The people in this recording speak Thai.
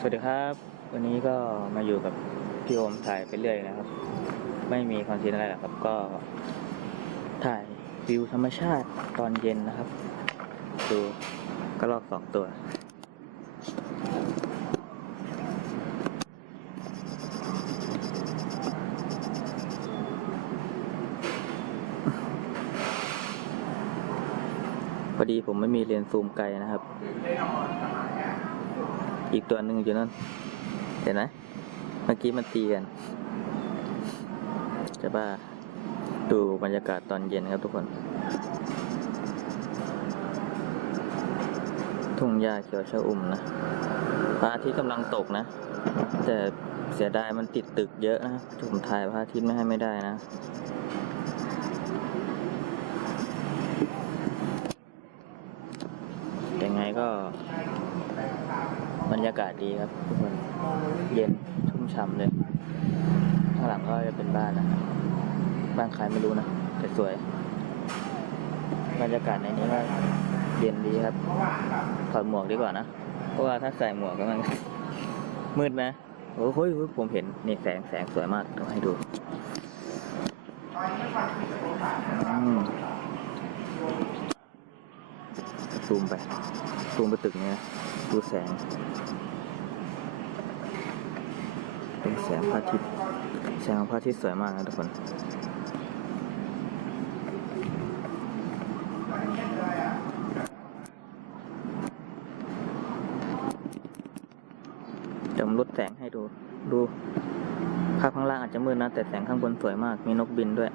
สวัสดีครับ วันนี้ก็มาอยู่กับพี่โอมถ่ายไปเรื่อยนะครับ ไม่มีคอนเทนต์อะไรหรอกครับ ก็ถ่ายวิวธรรมชาติตอนเย็นนะครับ ดูก็ลอกสองตัว พอดีผมไม่มีเลนส์ซูมไกลนะครับ อีกตัวหนึ่งอยู่นั่น เห็นไหมเมื่อกี้มันตีกัน จะบ้า ดูบรรยากาศตอนเย็นครับทุกคน ทุ่งหญ้าเขียวชอุ่มนะพระอาทิตย์กำลังตกนะ แต่เสียดายมันติดตึกเยอะนะครับผมถ่ายพระอาทิตย์ไม่ให้ไม่ได้นะ ยังไงก็ บรรยากาศดีครับ ทุกคนเย็นชุ่มฉ่ำเลยข้างหลังก็จะเป็นบ้านนะบ้านใครไม่รู้นะแต่สวย บรรยากาศในนี้ก็เย็นดีครับถอดหมวกดีกว่านะเพราะว่าถ้าใส่หมวกก็มันมืดไหมโอ้โหผมเห็นนี่แสงแสงสวยมากเดี๋ยวให้ดูซูมไปซูมไปตึกนี้นะ ดูแสงเป็นแสงพระอาทิตย์แสงของพระอาทิตย์สวยมากนะทุกคนจะลดแสงให้ดู ดู ภาพข้างล่างอาจจะมืดนะ แต่แสงข้างบนสวยมาก มีนกบินด้วย